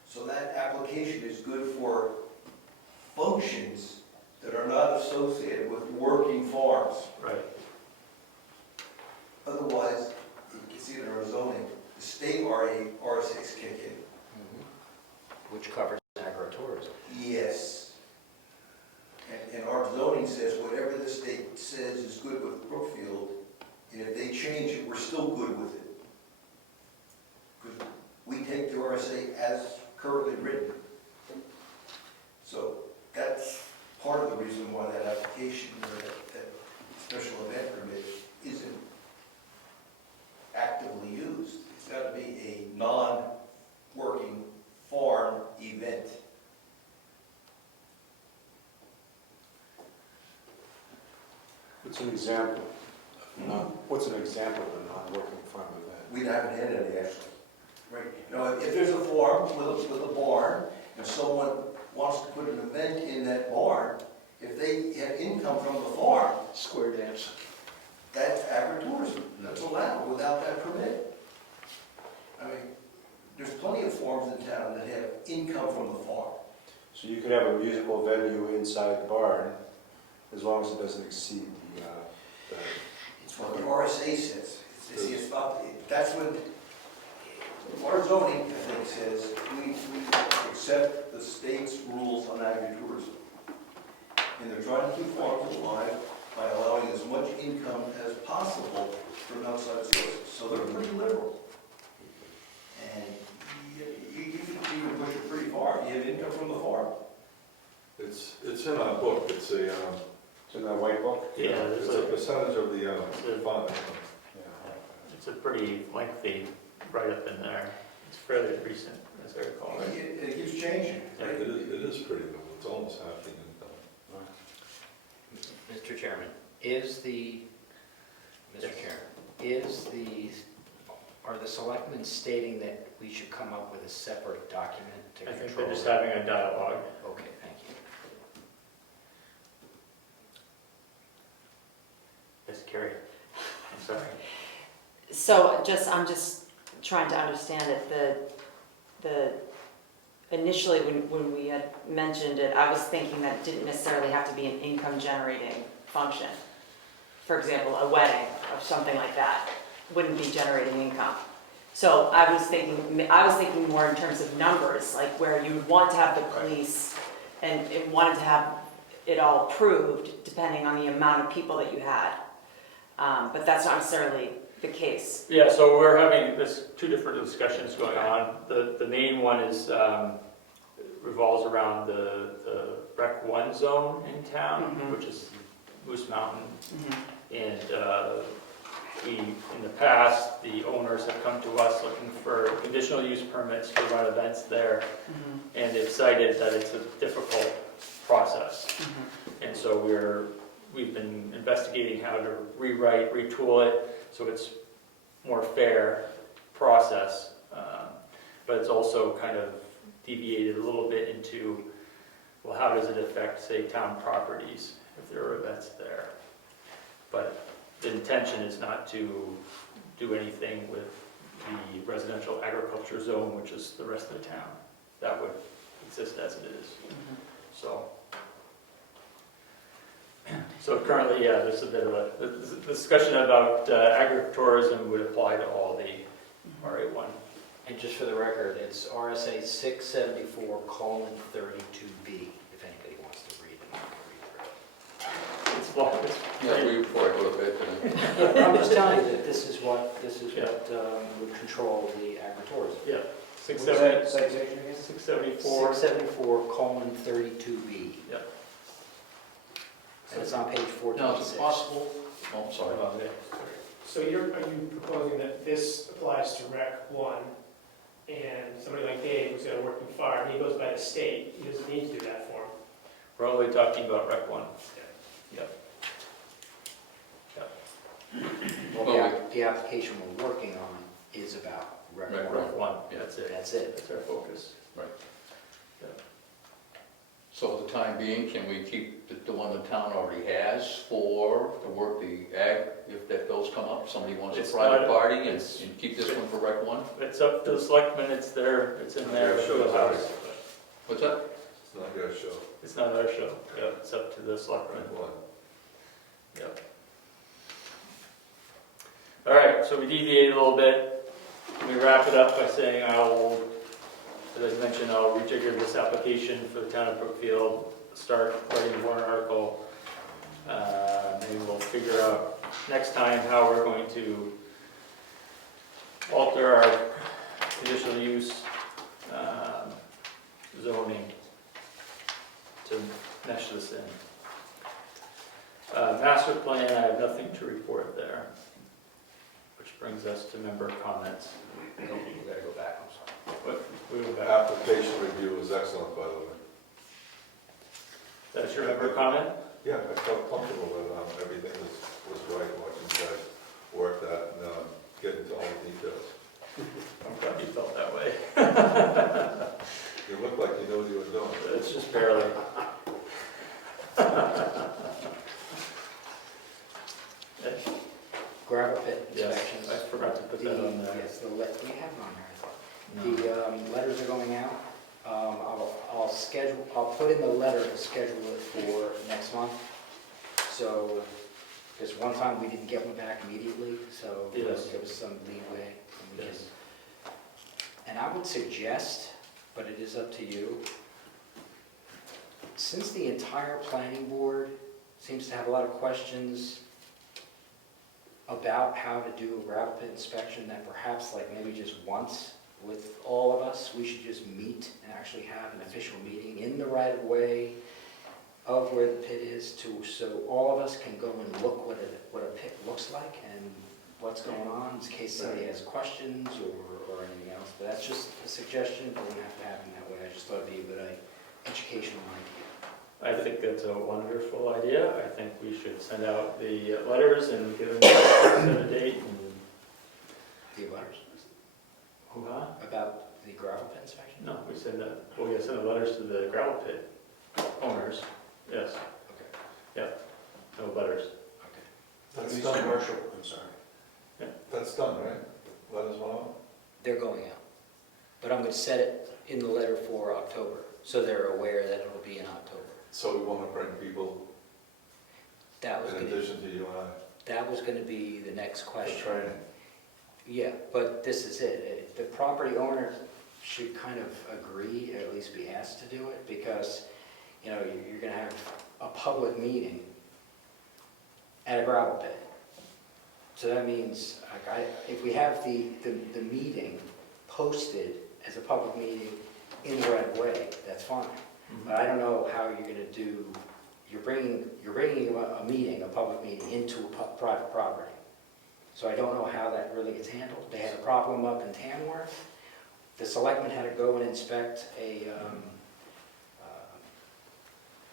So that application is good for functions that are not associated with working farms. Right. Otherwise, you can see it in our zoning, the state R6 kick in. Which covers agritourism. Yes. And our zoning says whatever the state says is good with Brookfield, and if they change it, we're still good with it. Because we take the RSA as currently written. So that's part of the reason why that application or that special event permit isn't actively used. It's got to be a non-working farm event. What's an example of a non-working farm event? We haven't had any actually. Right. You know, if there's a farm with a barn, and someone wants to put an event in that barn, if they have income from the farm, Square dance. that's agritourism. That's allowed without that permit. I mean, there's plenty of farms in town that have income from the farm. So you could have a musical venue inside the barn, as long as it doesn't exceed the It's what the RSA says. It's not, that's when, our zoning, I think, says we accept the state's rules on agritourism. And they're trying to keep farms alive by allowing as much income as possible from outside sources. So they're pretty liberal. And you can even push it pretty far. You have income from the farm. It's in our book, it's a, it's in that white book? Yeah, it's there's a a, percentage of the fund. Yeah. it's a pretty lengthy write-up in there. It's fairly recent, as I recall, right? It keeps changing. It is pretty good, it's almost half the income. Mr. Chairman, are the selectmen stating that we should come up with a separate document to I control? think they're just having a dialogue. Okay, thank you. Yes, Carrie. I'm sorry. So I'm just trying to understand it. Initially, when we had mentioned it, I was thinking that it didn't necessarily have to be an income generating function. For example, a wedding or something like that wouldn't be generating income. So I was thinking more in terms of numbers, like where you would want to have the police and it wanted to have it all approved depending on the amount of people that you had. But that's not necessarily the case. Yeah, so we're having two different discussions going on. The main one is revolves around the Rec 1 zone in town, Mhm. which is Moose Mountain. And in the past, the owners have come to us looking for conditional use permits to run events there. And they've cited that it's a difficult process. And so we've been investigating how to retool it, so it's more fair process. But it's also kind of deviated a little bit into, well, how does it affect, say, town properties if there are events there? But the intention is not to do anything with the residential agriculture zone, which is the rest of the town. That would exist as it is. So currently, yeah, there's a bit of the discussion about agritourism would apply to all the RA1. And just for the record, it's RSA 674:32B, if anybody wants to read it. It's long, it's Yeah, pretty- before I go to bed tonight. Yeah, I'm just telling you that this is what Yeah. would control the agritourism. yeah, What's that citation again? 674. 674:32B. Yeah. And it's on page Now, is 426. it possible, oh, I'm sorry. So are you proposing that this applies to Rec 1, and somebody like Dave who's got a working farm, he goes by the state, he doesn't need to do that form? We're only talking about Rec 1. Well, the application we're working on is about Rec Rec 1. Rec 1, that's it. That's it. That's our focus. So for the time being, can we keep the one the town already has to work the ag, if those come up, somebody wants a It's private not- party and it's- keep this one for Rec 1? It's up to the selectmen, it's there, it's in their Their show, wheelhouse. What's that? It's not your show. It's not our show, yeah, it's up to the selectmen. One. Yep. All right, so we deviated a little bit. We wrap it up by saying as I mentioned, I'll rejigger this application for the town of Brookfield, start writing the warrant article. Maybe we'll figure out next time how we're going to alter our conditional use zoning to mesh this in. Master plan, I have nothing to report there, which brings us to member comments. We gotta go back, I'm sorry. But we will back. Application review was excellent, by the way. That's your member comment? Yeah, I felt comfortable that everything was right, watching you guys work that and get into all the details. I'm glad you felt that way. You look like you know what you were doing. It's just barely. gravel pit Yes, inspections. I forgot to put that on there. Yes, you have it on there, I thought. No. The letters are going out. I'll put in the letter to schedule it for next month. So, because one time we didn't get one back immediately, so Yes. give us some leeway. And we Yes. And I would suggest, but it is up to you, since the entire planning board seems to have a lot of questions about how to do a gravel pit inspection, that perhaps like maybe just once with all of us, we should just meet and actually have an official meeting in the right of way of where the pit is so all of us can go and look what a pit looks like and what's going on in case somebody has questions or anything else. But that's just a suggestion, it doesn't have to happen that way. I just thought it'd be a good educational idea. I think that's a wonderful idea. I think we should send out the letters and give them set a date and, The letters hoo-ha. about the gravel pit inspection? No, we send the, well, we send the letters to the gravel pit owners, yes, Okay, no letters. okay. That's These done, commercial, I'm sorry. that's done, right? Letters went out? They're going out. But I'm going to set it in the letter for October, so they're aware that it'll be in October. So we want to bring people That was in going to, addition to you and I that was going to be the next for question. training. Yeah, but this is it. The property owner should kind of agree, or at least be asked to do it, because, you know, you're going to have a public meeting at a gravel pit. So that means, like, if we have the meeting posted as a public meeting in the right of way, that's fine. But I don't know how you're gonna do, you're bringing a meeting, a public meeting, into a private property. So I don't know how that really gets handled. They had a problem up in Tamworth. The selectmen had to go and inspect a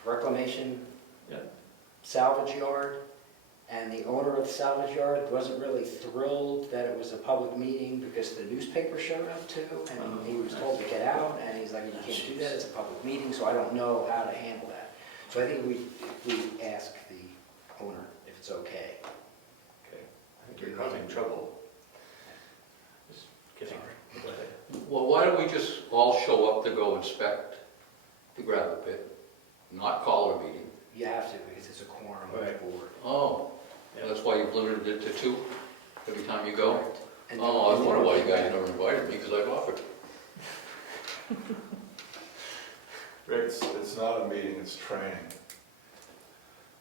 reclamation Yep. salvage yard, and the owner of the salvage yard wasn't really thrilled that it was a public meeting because the newspaper showed up too, and he was told to get out, and he's like, you can't do that, it's a public meeting, so I don't know how to handle that. So I think we ask the owner if it's okay. Okay, I think you're causing trouble. Just kidding. Go ahead. Well, why don't we just all show up to go inspect the gravel pit, not call a meeting? You have to, because it's a quorum of Right. the board. Oh, Yeah. that's why you've limited it to 2 every time you go? And Oh, I was then- wondering why you guys never invited me, because I've offered. It's not a meeting, it's training.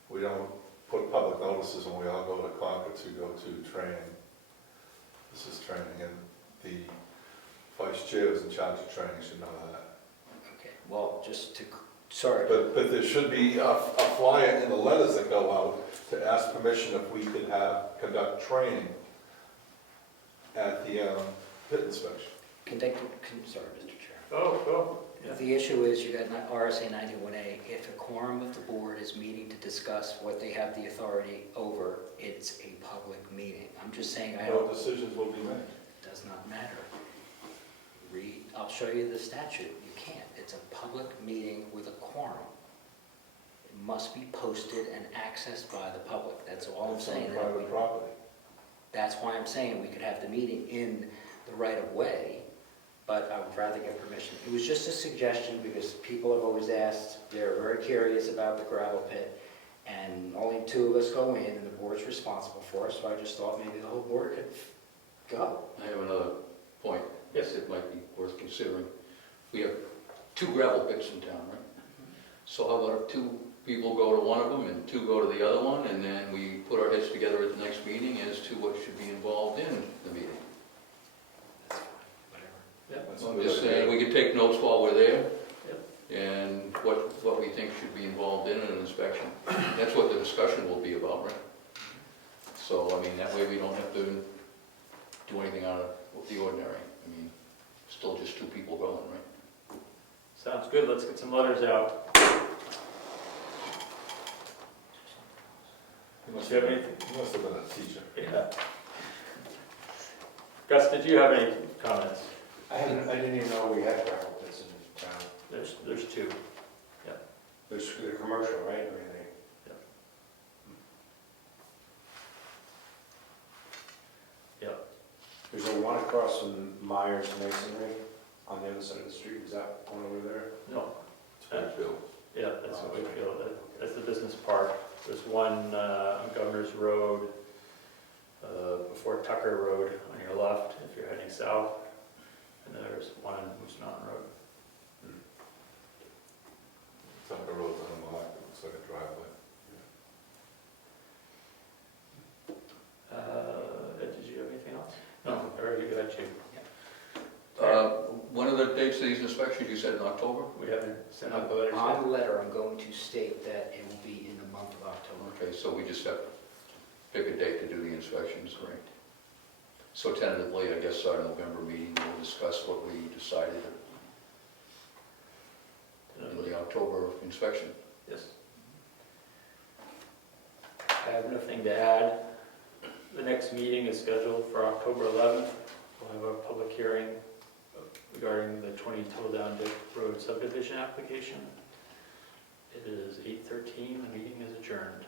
We don't put public notices when we all go to Concord to go to training. This is training, and the vice chair is in charge of training, should know that. Okay, well, just to, sorry. But there should be a flyer in the letters that go out to ask permission if we could conduct training at the pit inspection. Sorry, Mr. Chair. Oh, yeah. The issue is, you got RSA 91A, if a quorum of the board is meeting to discuss what they have the authority over, it's a public meeting. I'm just saying, No decisions will be made. it does not matter. I'll show you the statute, you can't. It's a public meeting with a quorum. It must be posted and accessed by the public, that's all I'm It's on saying. private property. That's why I'm saying we could have the meeting in the right of way, but I would rather get permission. It was just a suggestion because people have always asked, they're very curious about the gravel pit, and only 2 of us go in, and the board's responsible for it, so I just thought maybe the whole board could go. I have another point. Yes. It might be worth considering. We have 2 gravel pits in town, right? So how about if 2 people go to one of them and 2 go to the other one, and then we put our heads together at the next meeting as to what should be involved in the meeting? That's fine, whatever. That's a I'm good just idea. saying, we could take notes while we're there, Yep. and what we think should be involved in an inspection. That's what the discussion will be about, right? So, I mean, that way we don't have to do anything out of the ordinary. I mean, still just 2 people going, right? Sounds good, let's get some letters out. You must Do you have anything? You must have been a teacher. Yeah. Gus, did you have any comments? I didn't even know we had gravel pits in town. There's 2. They're commercial, right, or anything? across from Myers Masonry on the other side of the street, is that one over there? No, It's Brookfield. yeah, that's what we feel, that's the business park. There's one on Governor's Road, before Tucker Road on your left, if you're heading south. And there's one on Moose Mountain Road. Tucker Road's unmarked, it looks like a driveway. Did you have anything else? No, I already got you. When are the dates of these inspections? You said in October? We haven't sent out the letters On yet. the letter, I'm going to state that it will be in the month of October. Okay, so we just have to pick a date to do the inspections. Correct. So tentatively, I guess our November meeting, we'll discuss what we decided in the October inspection. Yes. I have nothing to add. The next meeting is scheduled for October 11th. We'll have a public hearing regarding the 20 Tildown Dick Road subdivision application. It is 8:13, the meeting is adjourned.